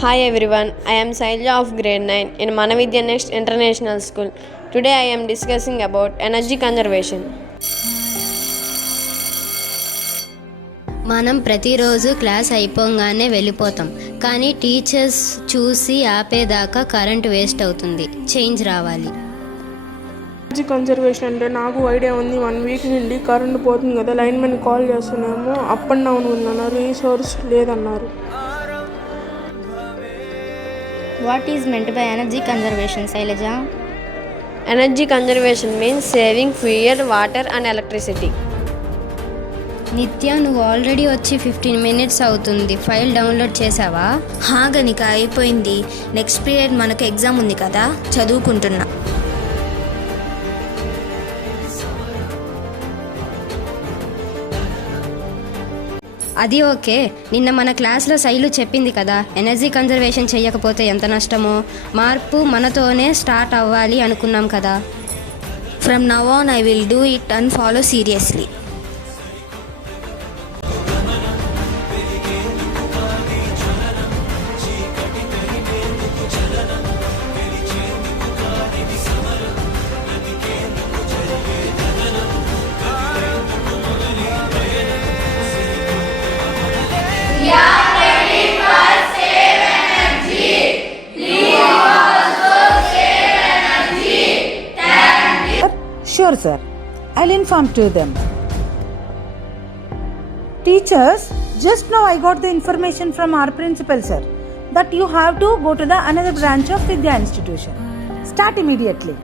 Hi everyone, I am Sailja of grade 9 in Manavidya Next International School. Today I am discussing about energy conservation. మనం ప్రతిరోజు క్లాస్ అయిపోగానే వెళ్ళిపోతాం, కానీ టీచర్స్ చూసి ఆపేదాకా కరెంట్ వేస్ట్ అవుతుంది. చేంజ్ రావాలి. ఎనర్జీ కన్జర్వేషన్ అంటే నాకు ఐడియా ఉంది. 1 వీక్ నుండి కరెంట్ పోతుంది కదా, లైన్ మెన్ కాల్ చేస్తున్నాము, అప్ అండ్ డౌన్ ఉందన్నారు, రీసోర్స్ లేదన్నారు. What is meant by energy conservation, Sailaja? Energy conservation means saving fuel, water and electricity. నిత్య, నువ్వు ఆల్రెడీ వచ్చి 15 మినిట్స్ అవుతుంది. ఫైల్ డౌన్లోడ్ చేసావా? గనిక అయిపోయింది. నెక్స్ట్ పీరియడ్ మనకు ఎగ్జామ్ ఉంది కదా, చదువుకుంటున్నా. అది ఓకే. నిన్న మన క్లాస్లో శైలు చెప్పింది కదా, ఎనర్జీ కన్జర్వేషన్ చెయ్యకపోతే ఎంత నష్టమో. మార్పు మనతోనే స్టార్ట్ అవ్వాలి అనుకున్నాం కదా. From now on I will do it and follow seriously. Sure, sir. I'll inform to them. Teachers, just now I got the information from our principal, sir, that you have to go to the another branch of Vidya institution. Start immediately.